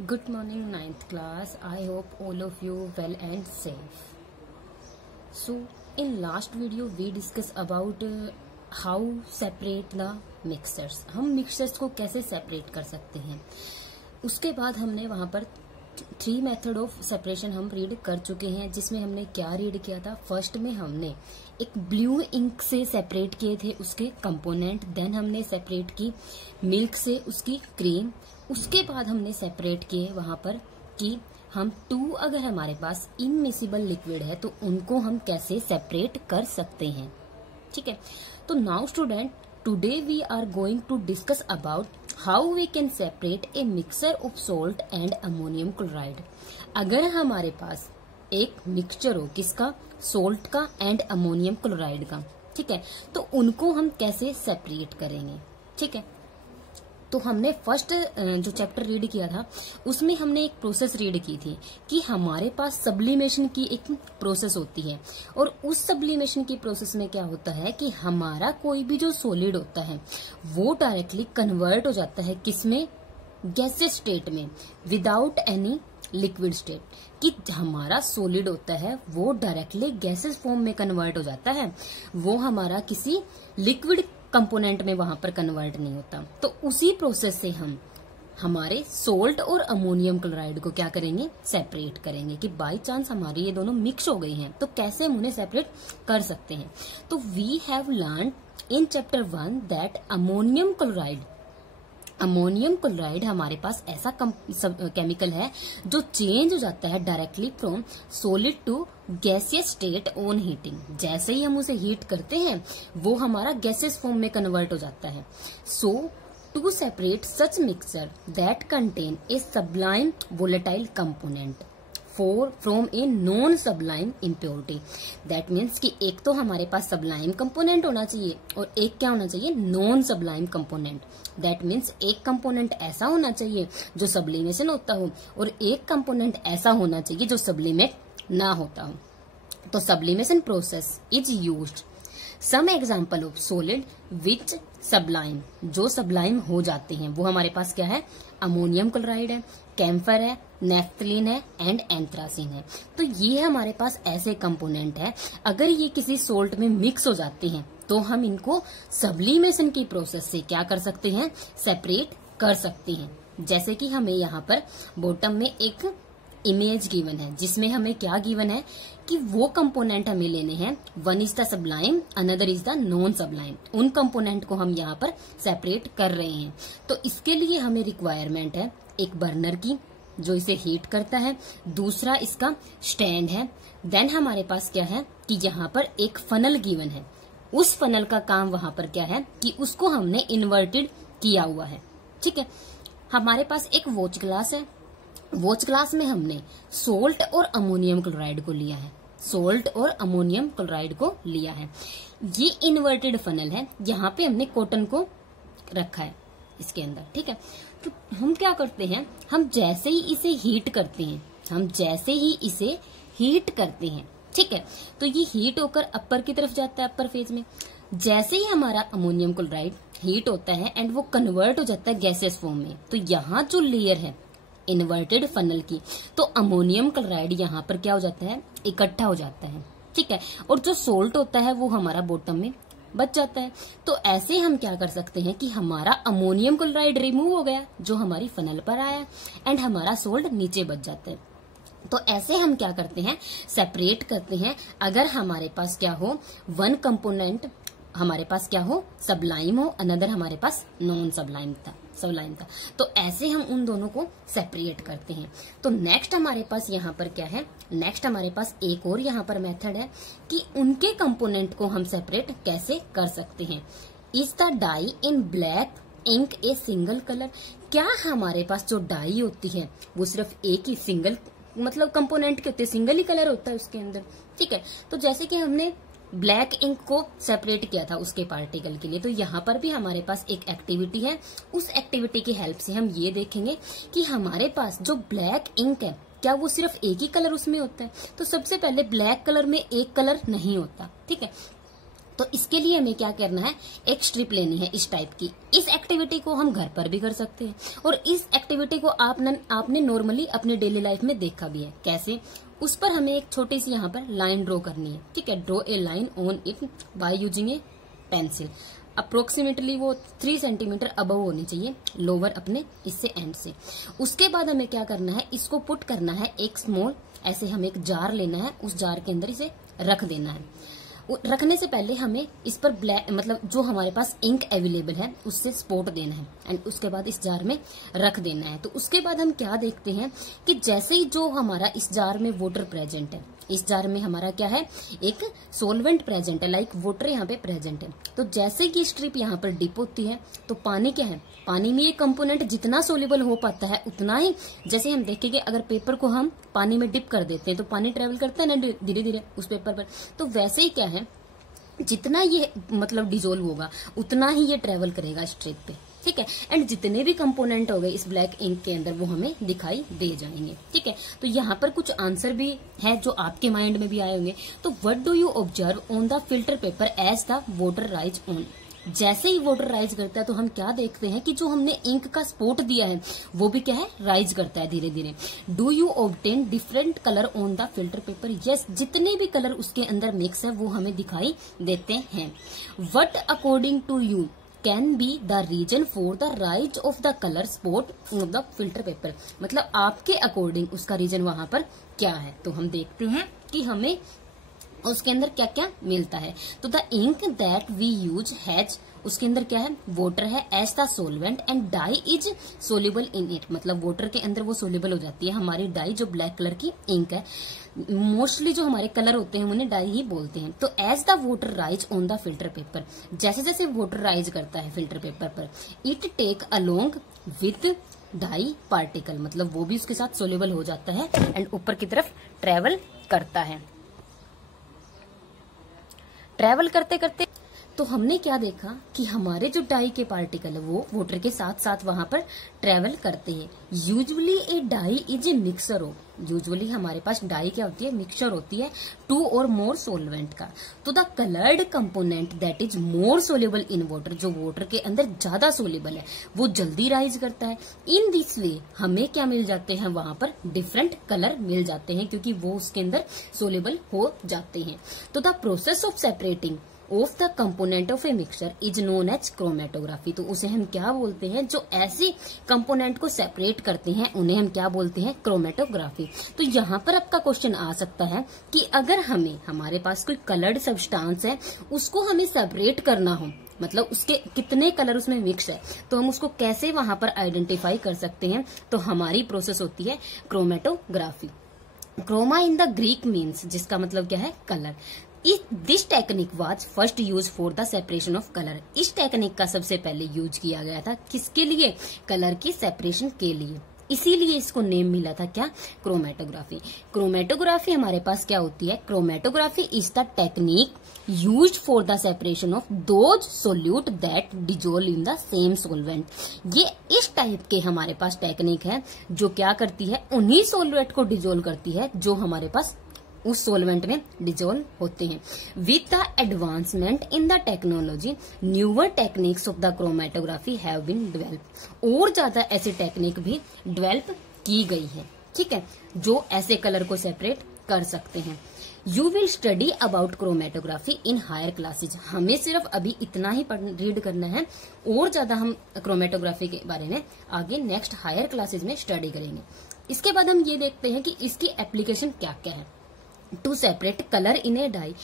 Good morning, ninth class. I hope all of you well and safe. So, in last video we discussed about how separate the mixers. हम mixers को कैसे separate कर सकते हैं. उसके बाद हमने वहां पर 3 मेथड ऑफ सेपरेशन हम रीड कर चुके हैं, जिसमें हमने क्या रीड किया था. फर्स्ट में हमने एक ब्लू इंक से सेपरेट किए थे उसके कंपोनेंट. देन हमने सेपरेट की मिल्क से उसकी क्रीम. उसके बाद हमने सेपरेट किए वहां पर कि हम 2 अगर हमारे पास इनमिसिबल लिक्विड है तो उनको हम कैसे सेपरेट कर सकते हैं. ठीक है. तो now student, today we are going to discuss about how we can separate a mixture of salt and ammonium chloride. अगर हमारे पास एक मिक्सचर हो, किसका? सोल्ट का एंड अमोनियम क्लोराइड का. ठीक है. तो उनको हम कैसे सेपरेट करेंगे. ठीक है. तो हमने फर्स्ट जो चैप्टर रीड किया था उसमें हमने एक प्रोसेस रीड की थी कि हमारे पास सब्लिमेशन की एक प्रोसेस होती है, और उस सब्लिमेशन की प्रोसेस में क्या होता है कि हमारा कोई भी जो सॉलिड होता है वो डायरेक्टली कन्वर्ट हो जाता है किसमें? गैसियस स्टेट में, विदाउट एनी लिक्विड स्टेट. कि हमारा सॉलिड होता है वो डायरेक्टली गैसेस फॉर्म में कन्वर्ट हो जाता है, वो हमारा किसी लिक्विड कंपोनेंट में वहां पर कन्वर्ट नहीं होता. तो उसी प्रोसेस से हम हमारे सोल्ट और अमोनियम क्लोराइड को क्या करेंगे? सेपरेट करेंगे. कि बाय चांस हमारे ये दोनों मिक्स हो गई हैं तो कैसे हम उन्हें सेपरेट कर सकते हैं. तो we have learn in chapter 1 that ammonium chloride हमारे पास ऐसा केमिकल है जो चेंज हो जाता है directly from solid to gaseous state on heating. जैसे ही हम उसे हीट करते हैं वो हमारा गैसियस फॉर्म में कन्वर्ट हो जाता है. So to separate such mixture that contain a sublime volatile component from a non sublime impurity. That means कि एक तो हमारे पास सब्लाइम कंपोनेंट होना चाहिए और एक क्या होना चाहिए? Non sublime component. That means एक कंपोनेंट ऐसा होना चाहिए जो सब्लिमेशन होता हो और एक कंपोनेंट ऐसा होना चाहिए जो सब्लिमेट ना होता हो. तो sublimation process is used. Some example of solid which sublime, जो सब्लाइम हो जाते हैं वो हमारे पास क्या है? अमोनियम क्लोराइड है, कैम्फर है, नेफ्थलीन है एंड एंथ्रासिन है. तो ये हमारे पास ऐसे कंपोनेंट है, अगर ये किसी सोल्ट में मिक्स हो जाते हैं तो हम इनको सब्लिमेशन की प्रोसेस से क्या कर सकते हैं? सेपरेट कर सकते हैं. जैसे कि हमें यहाँ पर बॉटम में एक इमेज गिवन है जिसमें हमें क्या गिवन है कि वो कंपोनेंट हमें लेने हैं. One is the sublime, another is the non sublime. उन कंपोनेंट को हम यहाँ पर सेपरेट कर रहे हैं. तो इसके लिए हमें रिक्वायरमेंट है एक बर्नर की जो इसे हीट करता है, दूसरा इसका स्टैंड है. देन हमारे पास क्या है कि यहाँ पर एक फनल गिवन है. उस फनल का काम वहां पर क्या है कि उसको हमने इन्वर्टेड किया हुआ है. ठीक है. हमारे पास एक वॉच ग्लास है. वॉच ग्लास में हमने सोल्ट और अमोनियम क्लोराइड को लिया है. सोल्ट और अमोनियम क्लोराइड को लिया है. ये इन्वर्टेड फनल है. यहाँ पे हमने कॉटन को रखा है इसके अंदर. ठीक है. तो हम क्या करते हैं, हम जैसे ही इसे हीट करते हैं, ठीक है, तो ये हीट होकर अपर की तरफ जाता है, अपर फेज में. जैसे ही हमारा अमोनियम क्लोराइड हीट होता है एंड वो कन्वर्ट हो जाता है गैसेस फॉर्म में, तो यहाँ जो लेयर है इन्वर्टेड फनल की, तो अमोनियम क्लोराइड यहाँ पर क्या हो जाता है? इकट्ठा हो जाता है. ठीक है. और जो सोल्ट होता है वो हमारा बॉटम में बच जाता है. तो ऐसे हम क्या कर सकते हैं कि हमारा अमोनियम क्लोराइड रिमूव हो गया जो हमारी फनल पर आया एंड हमारा सोल्ट नीचे बच जाता है. तो ऐसे हम क्या करते हैं? सेपरेट करते हैं. अगर हमारे पास क्या हो, वन कंपोनेंट हमारे पास क्या हो? सब्लाइम हो, अनदर हमारे पास नॉन सब्लाइम था. तो ऐसे हम उन दोनों को सेपरेट करते हैं. तो नेक्स्ट हमारे पास यहाँ पर क्या है? नेक्स्ट हमारे पास एक और यहाँ पर मेथड है कि उनके कंपोनेंट को हम सेपरेट कैसे कर सकते हैं. Is the dye in black ink a single colour. क्या हमारे पास जो डाई होती है वो सिर्फ एक ही सिंगल मतलब कंपोनेंट के होते हैं, सिंगल ही कलर होता है उसके अंदर. ठीक है. तो जैसे कि हमने ब्लैक इंक को सेपरेट किया था उसके पार्टिकल के लिए, तो यहाँ पर भी हमारे पास एक एक्टिविटी है. उस एक्टिविटी की हेल्प से हम ये देखेंगे कि हमारे पास जो ब्लैक इंक है क्या वो सिर्फ एक ही कलर उसमें होता है. तो सबसे पहले ब्लैक कलर में एक कलर नहीं होता. ठीक है. तो इसके लिए हमें क्या करना है, एक स्ट्रिप लेनी है इस टाइप की। इस एक्टिविटी को हम घर पर भी कर सकते हैं और इस एक्टिविटी को आपने नॉर्मली अपने डेली लाइफ में देखा भी है। कैसे? उस पर हमें एक छोटी सी यहाँ पर लाइन ड्रॉ करनी है, ठीक है। Draw a line on it by using A pencil. Approximately वो 3 सेंटीमीटर अबव होनी चाहिए लोअर अपने इससे एंड से। उसके बाद हमें क्या करना है, इसको पुट करना है एक स्मॉल, ऐसे हमें एक जार लेना है, उस जार के अंदर इसे रख देना है। रखने से पहले हमें इस पर ब्लैक मतलब जो हमारे पास इंक अवेलेबल है उससे स्पॉट देना है एंड उसके बाद इस जार में रख देना है। तो उसके बाद हम क्या देखते हैं कि जैसे ही जो हमारा इस जार में वाटर प्रेजेंट है, इस जार में हमारा क्या है, एक सोलवेंट प्रेजेंट है, लाइक वाटर यहाँ पे प्रेजेंट है। तो जैसे कि स्ट्रिप यहाँ पर डिप होती है तो पानी क्या है, पानी में ये कंपोनेंट जितना सोल्यूबल हो पाता है उतना ही, जैसे हम देखेंगे अगर पेपर को हम पानी में डिप कर देते हैं तो पानी ट्रेवल करता है ना धीरे धीरे उस पेपर पर, तो वैसे ही क्या है, जितना ये मतलब डिजोल्व होगा उतना ही ये ट्रेवल करेगा स्ट्रिप पे, ठीक है। एंड जितने भी कंपोनेंट हो गए इस ब्लैक इंक के अंदर वो हमें दिखाई दे जाएंगे, ठीक है। तो यहाँ पर कुछ आंसर भी है जो आपके माइंड में भी आए होंगे। तो what do you observe on the filter paper as the water rise on. जैसे ही वाटर राइज करता है तो हम क्या देखते हैं कि जो हमने इंक का स्पॉट दिया है वो भी क्या है, राइज करता है धीरे धीरे। Do you obtain different colour on the filter paper. Yes, जितने भी कलर उसके अंदर मिक्स है वो हमें दिखाई देते हैं। What according to you can be the reason for the rise of the colour spot of the filter paper. मतलब आपके अकॉर्डिंग उसका रीजन वहां पर क्या है। तो हम देखते हैं कि हमें उसके अंदर क्या क्या मिलता है। तो the ink that we use has, उसके अंदर क्या है, वाटर है as the solvent and dye is soluble in it. मतलब वाटर के अंदर वो सोल्यूबल हो जाती है हमारी डाई, जो ब्लैक कलर की इंक है। मोस्टली जो हमारे कलर होते हैं उन्हें डाई ही बोलते हैं। तो as the water rise on the filter paper, जैसे जैसे वाटर राइज करता है फिल्टर पेपर पर, it take along with dye particle, मतलब वो भी उसके साथ सोल्यूबल हो जाता है एंड ऊपर की तरफ ट्रेवल करता है। ट्रेवल करते करते तो हमने क्या देखा कि हमारे जो डाई के पार्टिकल है वो वाटर के साथ साथ वहां पर ट्रेवल करते हैं। Usually a dye is a mixture हो, यूजुअली हमारे पास डाई क्या होती है, मिक्सचर होती है 2 और मोर सोलवेंट का। तो the coloured component that is more soluble in water, जो वाटर के अंदर ज्यादा सोल्यूबल है वो जल्दी राइज करता है। इन दिस वे हमें क्या मिल जाते हैं, वहां पर डिफरेंट कलर मिल जाते हैं क्योंकि वो उसके अंदर सोल्यूबल हो जाते हैं। तो the process of separating of the component of a mixture is known as chromatography. तो उसे हम क्या बोलते हैं, जो ऐसे कंपोनेंट को सेपरेट करते हैं उन्हें हम क्या बोलते हैं, क्रोमेटोग्राफी। तो यहाँ पर आपका क्वेश्चन आ सकता है कि अगर हमारे पास कोई कलर्ड सब्सटेंस है उसको हमें सेपरेट करना हो, मतलब उसके कितने कलर उसमें मिक्स है, तो हम उसको कैसे वहां पर आइडेंटिफाई कर सकते हैं। तो हमारी प्रोसेस होती है chromatography. Chroma in the Greek means, जिसका मतलब क्या है, colour. This technique was first use for the separation of colour. इस टेक्निक का सबसे पहले यूज किया गया था किसके लिए, कलर की सेपरेशन के लिए, इसीलिए इसको नेम मिला था क्या, क्रोमेटोग्राफी। क्रोमेटोग्राफी हमारे पास क्या होती है, chromatography is the technique used for the separation of those solute that dissolve in the same solvent. ये इस टाइप के हमारे पास टेक्निक है जो क्या करती है, उन्हीं सोलवेंट को डिजोल्व करती है जो हमारे पास उस सोलवेंट में डिजोल्व होते हैं। With the advancement in the technology newer techniques of the chromatography have been develop. और ज्यादा ऐसी टेक्निक भी डेवलप की गई है, ठीक है, जो ऐसे कलर को सेपरेट कर सकते हैं। You will study about chromatography in higher classes. हमें सिर्फ अभी इतना ही रीड करना है, और ज्यादा हम क्रोमेटोग्राफी के बारे में आगे नेक्स्ट हायर क्लासेज में स्टडी करेंगे। इसके बाद हम ये देखते हैं कि इसकी एप्लीकेशन क्या क्या है। To separate colour in a dye,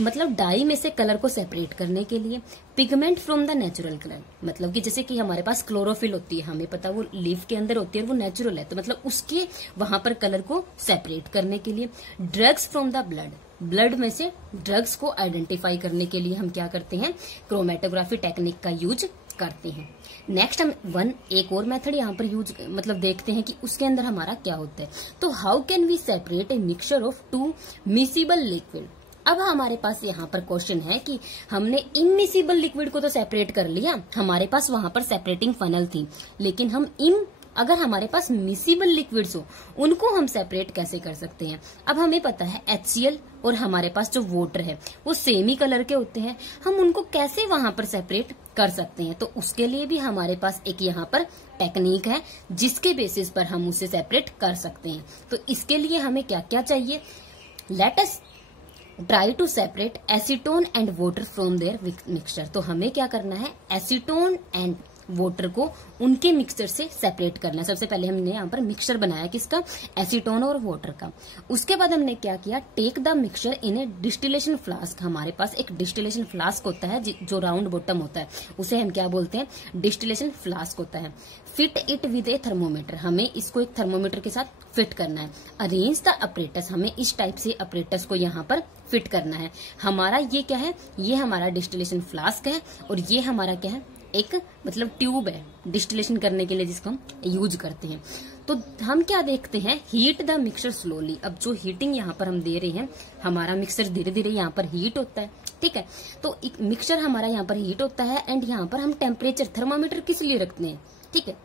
मतलब डाई में से कलर को सेपरेट करने के लिए। Pigment from the natural colour, मतलब कि जैसे कि हमारे पास क्लोरोफिल होती है, हमें पता वो लीफ के अंदर होती है, वो नेचुरल है, तो मतलब उसके वहां पर कलर को सेपरेट करने के लिए। Drugs from the blood, blood में से ड्रग्स को आइडेंटिफाई करने के लिए हम क्या करते हैं, क्रोमेटोग्राफी टेक्निक का यूज करते हैं। नेक्स्ट हम एक और मेथड यहाँ पर यूज मतलब देखते हैं कि उसके अंदर हमारा क्या होता है। तो how can we separate a mixture of 2 miscible liquid. अब हमारे पास यहाँ पर क्वेश्चन है कि हमने इनमिसिबल लिक्विड को तो सेपरेट कर लिया, हमारे पास वहां पर सेपरेटिंग फनल थी, लेकिन हम अगर हमारे पास मिसिबल लिक्विड्स हो उनको हम सेपरेट कैसे कर सकते हैं? अब हमें पता है HCl और हमारे पास जो वाटर है वो सेम ही कलर के होते हैं, हम उनको कैसे वहां पर सेपरेट कर सकते हैं? तो उसके लिए भी हमारे पास एक यहाँ पर टेक्निक है जिसके बेसिस पर हम उसे सेपरेट कर सकते हैं। तो इसके लिए हमें क्या क्या चाहिए? Let us try to separate acetone and water from their mixture. तो हमें क्या करना है? एसीटोन एंड वाटर को उनके मिक्सचर से सेपरेट करना है। सबसे पहले हमने यहाँ पर मिक्सचर बनाया किसका? एसीटोन और वाटर का। उसके बाद हमने क्या किया? Take the mixture in a distillation flask. हमारे पास एक डिस्टिलेशन फ्लास्क होता है जो राउंड बॉटम होता है, उसे हम क्या बोलते हैं? डिस्टिलेशन फ्लास्क होता है। Fit it with A thermometer. हमें इसको एक थर्मोमीटर के साथ फिट करना है। Arrange the apparatus. हमें इस टाइप से अपरेटस को यहाँ पर फिट करना है। हमारा ये क्या है? ये हमारा डिस्टिलेशन फ्लास्क है और ये हमारा क्या है? एक मतलब ट्यूब है डिस्टिलेशन करने के लिए जिसको हम यूज करते हैं। तो हम क्या देखते हैं? Heat the mixture slowly. अब जो हीटिंग यहाँ पर हम दे रहे हैं, हमारा मिक्सचर धीरे धीरे यहाँ पर हीट होता है, ठीक है। तो एक मिक्सचर हमारा यहाँ पर हीट होता है एंड यहाँ पर हम टेम्परेचर थर्मामीटर किस लिए रखते हैं, ठीक है,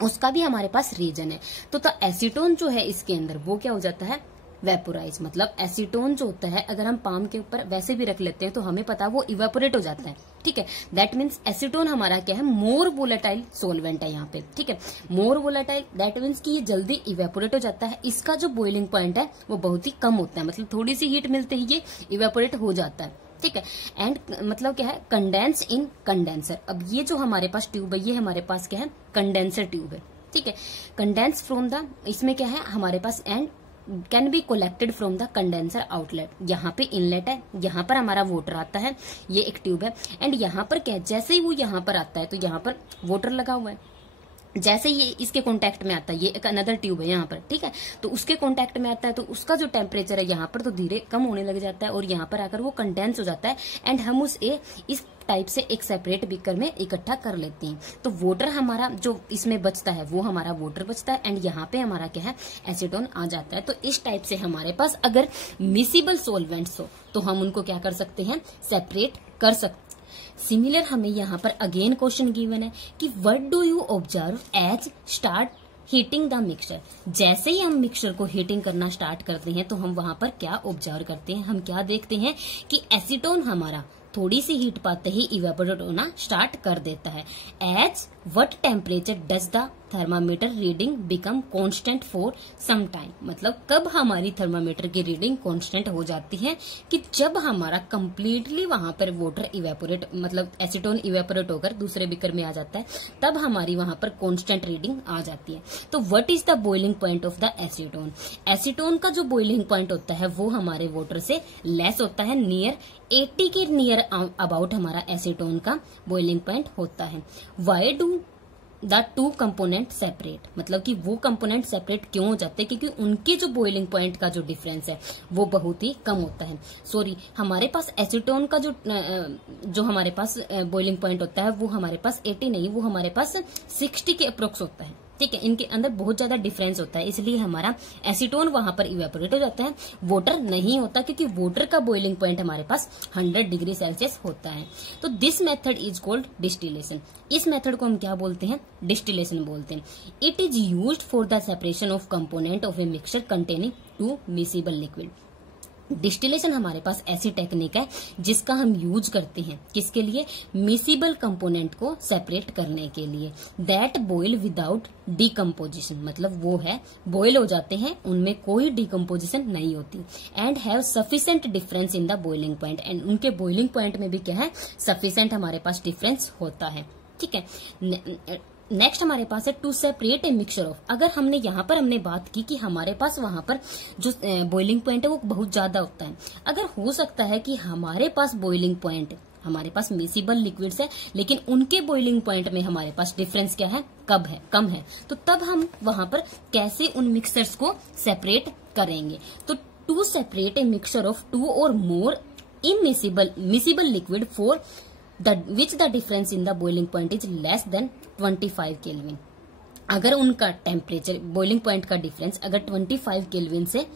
उसका भी हमारे पास रीजन है। तो एसीटोन जो है इसके अंदर वो क्या हो जाता है? वेपोराइज। मतलब एसीटोन जो होता है अगर हम पाम के ऊपर वैसे भी रख लेते हैं तो हमें पता वो इवेपोरेट हो जाता है, ठीक है। दैट मीन्स एसीटोन हमारा क्या है? मोर वोलेटाइल सोलवेंट है यहाँ पे, ठीक है। मोर वोलेटाइल दैट मीन्स कि ये जल्दी इवेपोरेट हो जाता है। इसका जो बॉइलिंग पॉइंट है वो बहुत ही कम होता है, मतलब थोड़ी सी हीट मिलते ही ये इवेपोरेट हो जाता है, ठीक है। एंड मतलब क्या है? कंडेंस इन कंडेंसर। अब ये जो हमारे पास ट्यूब है ये हमारे पास क्या है? कंडेंसर ट्यूब है, ठीक है। कंडेंस फ्रॉम द, इसमें क्या है हमारे पास? And can be collected from the condenser outlet. यहाँ पे इनलेट है, यहाँ पर हमारा वाटर आता है, ये एक ट्यूब है एंड यहाँ पर क्या है? जैसे ही वो यहाँ पर आता है तो यहाँ पर वाटर लगा हुआ है, जैसे ये इसके कांटेक्ट में आता है, ये एक अनदर ट्यूब है यहाँ पर, ठीक है। तो उसके कांटेक्ट में आता है तो उसका जो टेम्परेचर है यहाँ पर तो धीरे कम होने लग जाता है और यहाँ पर आकर वो कंडेंस हो जाता है एंड हम उसे इस टाइप से एक सेपरेट बीकर में इकट्ठा कर लेते हैं। तो वाटर हमारा जो इसमें बचता है वो हमारा वाटर बचता है एंड यहाँ पे हमारा क्या है? एसीटोन आ जाता है। तो इस टाइप से हमारे पास अगर मिसिबल सोलवेंट्स हो तो हम उनको क्या कर सकते हैं? सेपरेट कर सकते। सिमिलर हमें यहाँ पर अगेन क्वेश्चन गिवन है कि what do you observe as start heating the mixture. जैसे ही हम मिक्सचर को हीटिंग करना स्टार्ट करते हैं तो हम वहां पर क्या ऑब्जर्व करते हैं? हम क्या देखते हैं कि एसीटोन हमारा थोड़ी सी हीट पाते ही इवेपोरेट होना स्टार्ट कर देता है। As what temperature does the thermometer reading become constant for some time. मतलब कब हमारी थर्मामीटर की रीडिंग कांस्टेंट हो जाती है? कि जब हमारा कंप्लीटली वहां पर वाटर इवेपोरेट मतलब एसीटोन इवेपोरेट होकर दूसरे बीकर में आ जाता है, तब हमारी वहां पर कांस्टेंट रीडिंग आ जाती है। तो what is the boiling point of the acetone? Acetone का जो बॉइलिंग पॉइंट होता है वो हमारे वाटर से लेस होता है, नियर 80 के नियर अबाउट हमारा एसीटोन का बॉइलिंग पॉइंट होता है। Why do the two component separate? मतलब कि वो कंपोनेंट सेपरेट क्यों हो जाते हैं? क्योंकि उनके जो बॉइलिंग पॉइंट का जो डिफरेंस है वो बहुत ही कम होता है। सॉरी, हमारे पास एसीटोन का जो हमारे पास बॉइलिंग पॉइंट होता है वो हमारे पास 80 नहीं, वो हमारे पास 60 के अप्रोक्स होता है, ठीक है। इनके अंदर बहुत ज्यादा डिफरेंस होता है, इसलिए हमारा एसीटोन वहां पर इवेपोरेट हो जाता है, वाटर नहीं होता क्योंकि वाटर का बॉइलिंग पॉइंट हमारे पास 100 डिग्री सेल्सियस होता है। तो this method is called distillation. इस मेथड को हम क्या बोलते हैं? डिस्टिलेशन बोलते हैं। It is used for the separation of component of a mixture containing two miscible liquid. Distillation हमारे पास ऐसी टेक्निक है जिसका हम यूज करते हैं किसके लिए? मिसिबल कंपोनेंट को सेपरेट करने के लिए। दैट बॉयल विदाउट डिकम्पोजिशन, मतलब वो है बॉयल हो जाते हैं, उनमें कोई डिकम्पोजिशन नहीं होती। And have sufficient difference in the boiling point, and उनके बॉइलिंग पॉइंट में भी क्या है? सफिशिएंट हमारे पास डिफरेंस होता है, ठीक है। नेक्स्ट हमारे पास है to separate a mixture of. अगर हमने यहाँ पर हमने बात की कि हमारे पास वहां पर जो बॉइलिंग पॉइंट है वो बहुत ज्यादा होता है। अगर हो सकता है कि हमारे पास बॉइलिंग पॉइंट, हमारे पास मिसिबल लिक्विड्स है लेकिन उनके बॉइलिंग पॉइंट में हमारे पास डिफरेंस क्या है? कम है। तो तब हम वहां पर कैसे उन मिक्सचर्स को सेपरेट करेंगे? तो to separate a mixture of 2 और more immiscible liquid for which the difference in the boiling point is less than 25 kelvin. अगर उनका टेम्परेचर बॉइलिंग पॉइंट का डिफरेंस अगर 25 केल्विन से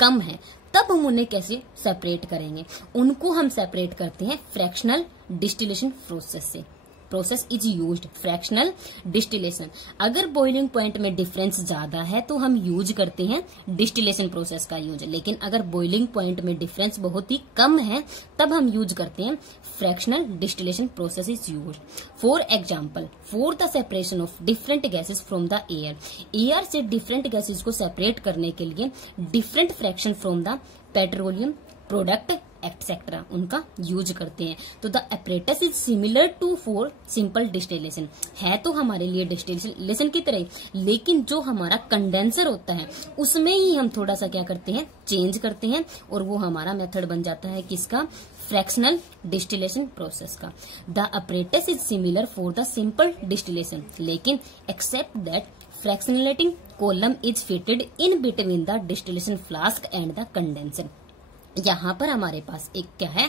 कम है तब हम उन्हें कैसे सेपरेट करेंगे? उनको हम सेपरेट करते हैं फ्रैक्शनल डिस्टिलेशन प्रोसेस से। Process is used, fractional distillation. अगर बॉइलिंग पॉइंट में डिफरेंस ज्यादा है तो हम यूज करते हैं डिस्टिलेशन प्रोसेस का यूज, लेकिन अगर बॉइलिंग पॉइंट में डिफरेंस बहुत ही कम है तब हम यूज करते हैं fractional distillation process is used. For example, for the separation of different gases from the air, air से डिफरेंट गैसेस को सेपरेट करने के लिए different fraction from the petroleum product etcetera उनका यूज करते हैं। तो the apparatus is similar to for simple distillation, है तो हमारे लिए डिस्टिलेशन की तरह, लेकिन जो हमारा कंडेंसर होता है उसमें ही हम थोड़ा सा क्या करते हैं, चेंज करते हैं, और वो हमारा मेथड बन जाता है किसका, फ्रैक्शनल डिस्टिलेशन प्रोसेस का। The apparatus is similar for the simple distillation, लेकिन except that fractionating column is fitted in between the distillation flask and the condenser. यहाँ पर हमारे पास एक क्या है,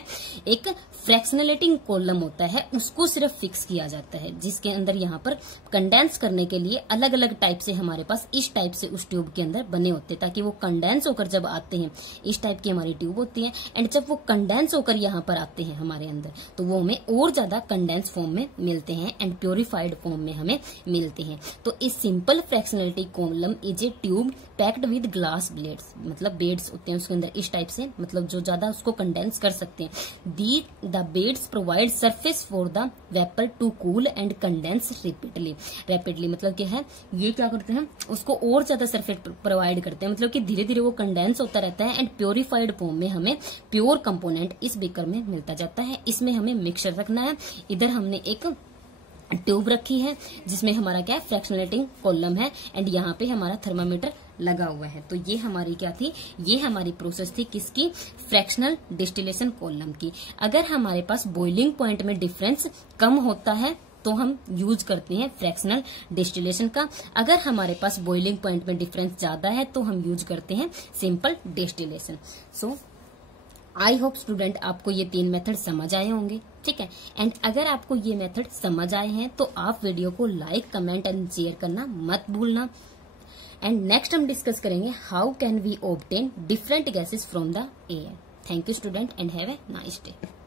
एक फ्रैक्शनलेटिंग कॉलम होता है, उसको सिर्फ फिक्स किया जाता है, जिसके अंदर यहाँ पर कंडेंस करने के लिए अलग अलग टाइप से हमारे पास इस टाइप से उस ट्यूब के अंदर बने होते हैं, ताकि वो कंडेंस होकर जब आते हैं, इस टाइप की हमारी ट्यूब होती है, एंड जब वो कंडेंस होकर यहाँ पर आते हैं हमारे अंदर तो वो हमें और ज्यादा कंडेंस फॉर्म में मिलते हैं एंड प्योरिफाइड फॉर्म में हमें मिलते हैं। तो इस simple fractionating column is a tube packed with glass blades, मतलब बेड्स होते हैं उसके अंदर इस टाइप से, मतलब जो ज्यादा उसको कंडेंस कर सकते हैं। The beads provide surface for the vapour to cool and condense rapidly मतलब क्या है, ये क्या करते हैं, उसको और ज्यादा सरफेस प्रोवाइड करते हैं, मतलब कि धीरे धीरे वो कंडेंस होता रहता है एंड प्योरिफाइड फॉर्म में हमें प्योर कंपोनेंट इस बीकर में मिलता जाता है। इसमें हमें मिक्सचर रखना है। इधर हमने एक ट्यूब रखी है जिसमें हमारा क्या है, फ्रैक्शनलेटिंग कॉलम है, एंड यहाँ पे हमारा थर्मामीटर लगा हुआ है। तो ये हमारी क्या थी, ये हमारी प्रोसेस थी किसकी, फ्रैक्शनल डिस्टिलेशन कॉलम की। अगर हमारे पास बॉइलिंग पॉइंट में डिफरेंस कम होता है तो हम यूज करते हैं फ्रैक्शनल डिस्टिलेशन का, अगर हमारे पास बॉइलिंग पॉइंट में डिफरेंस ज्यादा है तो हम यूज करते हैं simple distillation. So I hope student आपको ये 3 मेथड समझ आए होंगे, ठीक है। एंड अगर आपको ये मेथड समझ आए हैं तो आप वीडियो को लाइक, कमेंट एंड शेयर करना मत भूलना। एंड नेक्स्ट हम डिस्कस करेंगे how can we obtain different gases from the air. Thank you student and have a nice day.